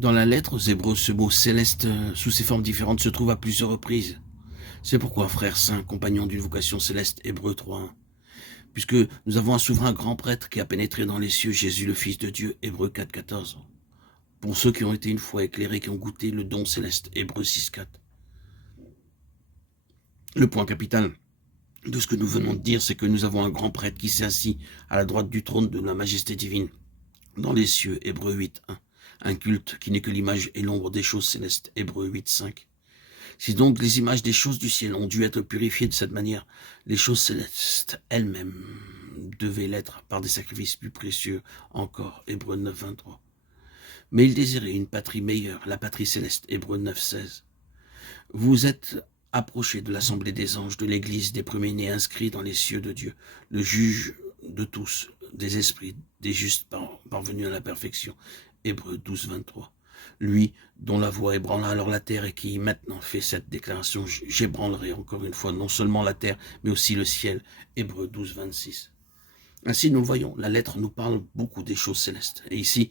Dans la lettre aux Hébreux, ce mot céleste, sous ses formes différentes, se trouve à plusieurs reprises. C'est pourquoi, frères saints, compagnons d'une vocation céleste, Hébreux 3.1, puisque nous avons un souverain grand prêtre qui a pénétré dans les cieux, Jésus le Fils de Dieu, Hébreux 4.14. Pour ceux qui ont été une fois éclairés, qui ont goûté le don céleste, Hébreux 6.4. Le point capital de ce que nous venons de dire, c'est que nous avons un grand prêtre qui s'est assis à la droite du trône de la majesté divine, dans les cieux, Hébreux 8.1. Un culte qui n'est que l'image et l'ombre des choses célestes, Hébreux 8.5. Si donc les images des choses du ciel ont dû être purifiées de cette manière, les choses célestes elles-mêmes devaient l'être par des sacrifices plus précieux encore, Hébreux 9.23. Mais il désirait une patrie meilleure, la patrie céleste, Hébreux 9.16. Vous êtes approchés de l'assemblée des anges, de l'église des premiers-nés inscrits dans les cieux de Dieu, le juge de tous, des esprits, des justes parvenus à la perfection, Hébreux 12.23. Lui, dont la voix ébranla alors la terre et qui maintenant fait cette déclaration, j'ébranlerai encore une fois non seulement la terre, mais aussi le ciel, Hébreux 12.26. Ainsi, nous le voyons, la lettre nous parle beaucoup des choses célestes. Et ici,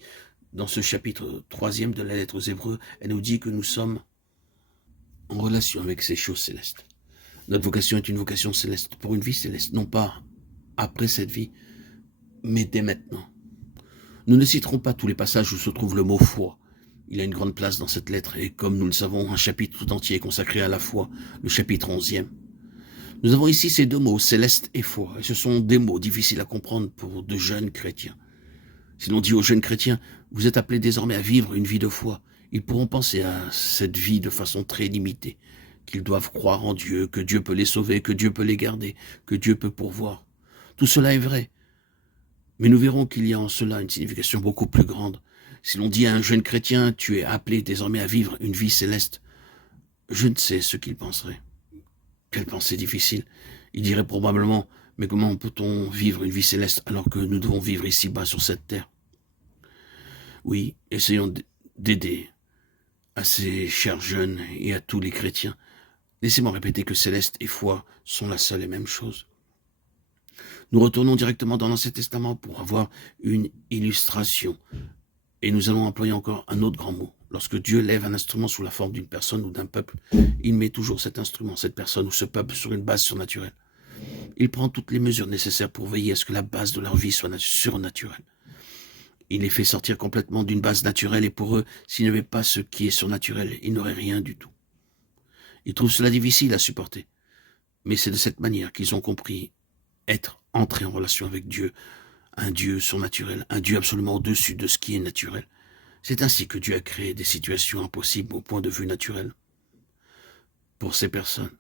dans ce chapitre 3e de la lettre aux Hébreux, elle nous dit que nous sommes en relation avec ces choses célestes. Notre vocation est une vocation céleste, pour une vie céleste, non pas après cette vie, mais dès maintenant. Nous ne citerons pas tous les passages où se trouve le mot foi. Il a une grande place dans cette lettre, et comme nous le savons, un chapitre tout entier est consacré à la foi, le chapitre 11e. Nous avons ici ces deux mots, céleste et foi, et ce sont des mots difficiles à comprendre pour de jeunes chrétiens. Si l'on dit aux jeunes chrétiens, vous êtes appelés désormais à vivre une vie de foi, ils pourront penser à cette vie de façon très limitée, qu'ils doivent croire en Dieu, que Dieu peut les sauver, que Dieu peut les garder, que Dieu peut pourvoir. Tout cela est vrai, mais nous verrons qu'il y a en cela une signification beaucoup plus grande. Si l'on dit à un jeune chrétien, tu es appelé désormais à vivre une vie céleste, je ne sais ce qu'il penserait. Quelle pensée difficile. Il dirait probablement, mais comment peut-on vivre une vie céleste alors que nous devons vivre ici-bas sur cette terre? Oui, essayons d'aider à ces chers jeunes et à tous les chrétiens. Laissez-moi répéter que céleste et foi sont la seule et même chose. Nous retournons directement dans l'Ancien Testament pour avoir une illustration. Et nous allons employer encore un autre grand mot. Lorsque Dieu lève un instrument sous la forme d'une personne ou d'un peuple, il met toujours cet instrument, cette personne ou ce peuple sur une base surnaturelle. Il prend toutes les mesures nécessaires pour veiller à ce que la base de leur vie soit surnaturelle. Il les fait sortir complètement d'une base naturelle et pour eux, s'il n'y avait pas ce qui est surnaturel, ils n'auraient rien du tout. Ils trouvent cela difficile à supporter. Mais c'est de cette manière qu'ils ont compris être entrés en relation avec Dieu, un Dieu surnaturel, un Dieu absolument au-dessus de ce qui est naturel. C'est ainsi que Dieu a créé des situations impossibles au point de vue naturel pour ces personnes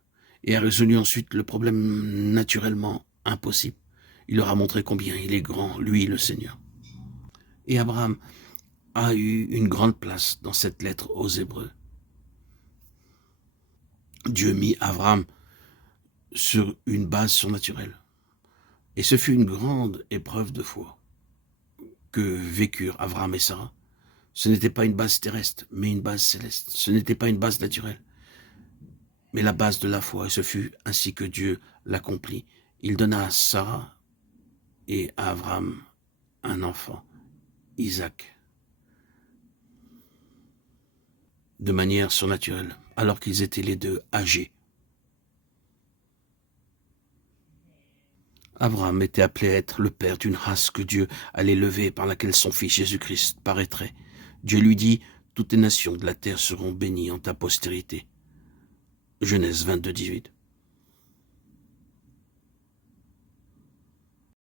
et a résolu ensuite le problème naturellement impossible. Il leur a montré combien il est grand, lui le Seigneur. Et Abraham a eu une grande place dans cette lettre aux Hébreux. Dieu mit Abraham sur une base surnaturelle. Et ce fut une grande épreuve de foi que vécurent Abraham et Sarah. Ce n'était pas une base terrestre, mais une base céleste. Ce n'était pas une base naturelle, mais la base de la foi. Et ce fut ainsi que Dieu l'accomplit. Il donna à Sarah et à Abraham un enfant, Isaac, de manière surnaturelle, alors qu'ils étaient les deux âgés. Abraham était appelé à être le père d'une race que Dieu allait lever par laquelle son fils Jésus-Christ paraîtrait. Dieu lui dit, toutes les nations de la terre seront bénies en ta postérité. Genèse 22, 18.